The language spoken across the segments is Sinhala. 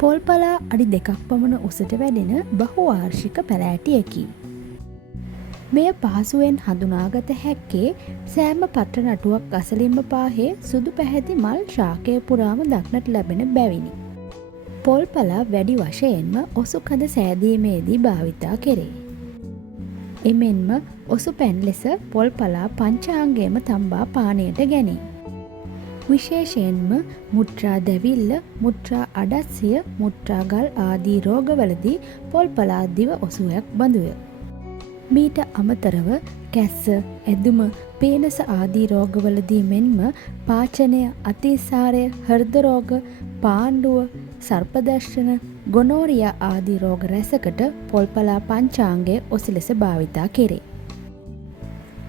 පොල්පලා අඩි 2ක් පමණ උසට වැඩෙන බහුවාර්ෂික පැලෑටියකි. මෙය පහසුවෙන් හඳුනාගත හැක්කේ සෑම පත්‍ර නටුවක් අසලින්ම පාහේ සුදු පැහැති මල් ශාකය පුරාම දක්නට ලැබෙන බැවිනි. පොල්පලා වැඩි වශයෙන්ම ඔසු කඳ සෑදීමේදී භාවිතා කෙරේ. එමෙන්ම ඔසු පැන් ලෙස පොල්පලා පංචාංගයේම තම්බා පානයට ගැනේ. විශේෂයෙන්ම මුත්‍රා දැවිල්ල, මුත්‍රා අඩස්සිය, මුත්‍රා ගල් ආදී රෝගවලදී පොල්පලා දිව ඔසුවක් බඳුය. මීට අමතරව කැස්ස, ඇදුම, පේනස ආදී රෝගවලදී මෙන්ම පාචනය, අතිසාරය, හෘද රෝග, පාණ්ඩුව, සර්පදර්ශන, ගොනෝරියා ආදී රෝග රැසකට පොල්පලා පංචාංගයේ ඔසු ලෙස භාවිතා කෙරේ.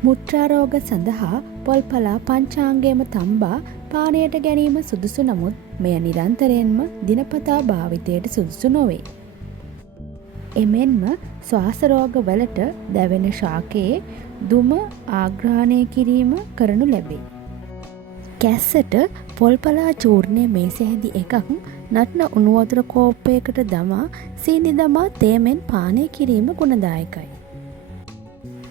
මුත්‍රා රෝග සඳහා පොල්පලා පංචාංගයේම තම්බා පානයට ගැනීම සුදුසු නමුත් මෙය නිරන්තරයෙන්ම දිනපතා භාවිතයට සුදුසු නොවේ. එමෙන්ම ශ්වාස රෝග වලට දැවෙන ශාකයේ දුම ආග්‍රහණය කිරීම කරනු ලැබේ. කැස්සට පොල්පලා චූර්ණය මේසැහැදි එකක් නටන උණු වතුර කෝප්පයකට දමා සීනි දමා තේමෙන් පානය කිරීම ගුණදායකයි.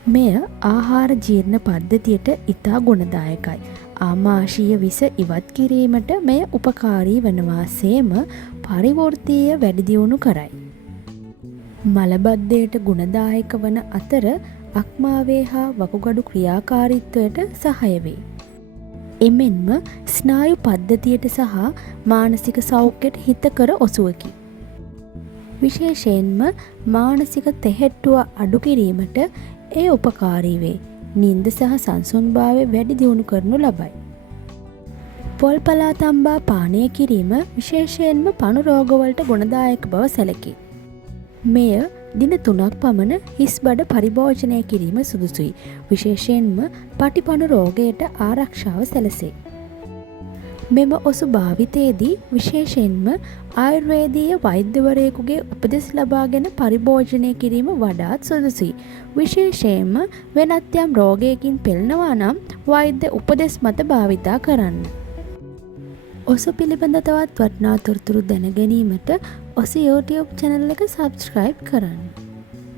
මෙය ආහාර ජීර්ණ පද්ධතියට ඉතා ගුණදායකයි. ආමාශීය විස ඉවත් කිරීමට මෙය උපකාරී වනවා සේම පරිවෘත්තීය වැඩිදියුණු කරයි. මලබද්ධයට ගුණදායක වන අතර අක්මාවේ හා වකුගඩු ක්‍රියාකාරීත්වයට සහාය වේ. එමෙන්ම ස්නායු පද්ධතියට සහ මානසික සෞඛ්‍යයට හිතකර ඔසුවකි. විශේෂයෙන්ම මානසික තෙහෙට්ටුව අඩු කිරීමට එය උපකාරී වේ. නින්ද සහ සංසුන්භාවය වැඩි දියුණු කරනු ලබයි. පොල්පලා තම්බා පානය කිරීම විශේෂයෙන්ම පණු රෝගවලට ගුණදායක බව සැලකේ. මෙය දින 3ක් පමණ හිස් බඩ පරිභෝජනය කිරීම සුදුසුයි. විශේෂයෙන්ම පටිපණු රෝගයට ආරක්ෂාව සැලසේ. මෙම ඔසු භාවිතයේදී විශේෂයෙන්ම ආයුර්වේදීය වෛද්‍යවරයෙකුගේ උපදෙස් ලබාගෙන පරිභෝජනය කිරීම වඩාත් සුදුසුයි. විශේෂයෙන්ම වෙනත් යම් රෝගයකින් පෙළෙනවා නම් වෛද්‍ය උපදෙස් මත භාවිතා කරන්න. ඔසු පිළිබඳ තවත් වටිනා තොරතුරු දැන ගැනීමට ඔසු YouTube channel එක subscribe කරන්න.